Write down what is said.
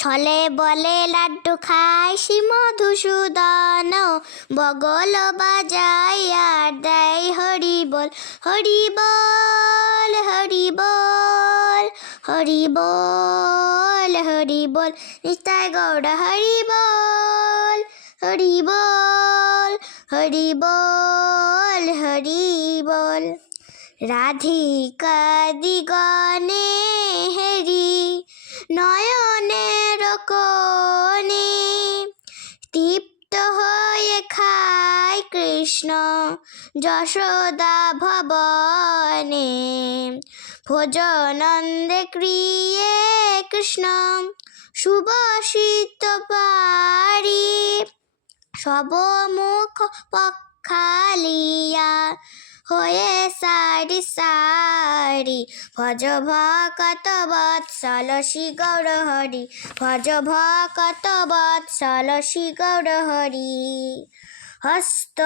ছলে বলে লাড্ডু খায় শ্রী মধুসূদন, বগল বাজায় আর দেয় হরি বল, হরি বল, হরি বল, হরি বল, হরি বল, নিতাই গৌর হরি বল, হরি বল, হরি বল, হরি বল। রাধিকা দিগনে হেরি নয়নের কোণে, তৃপ্ত হয়ে খায় কৃষ্ণ যশোদা ভবনে। ভোজনন্দে ক্রিয়ে কৃষ্ণ সুবাসিত পারি, সবমুখ পখালিয়া হয়ে সারি সারি। ভজ ভকত বৎসল শ্রী গৌর হরি, ভজ ভকত বৎসল শ্রী গৌর হরি। হস্ত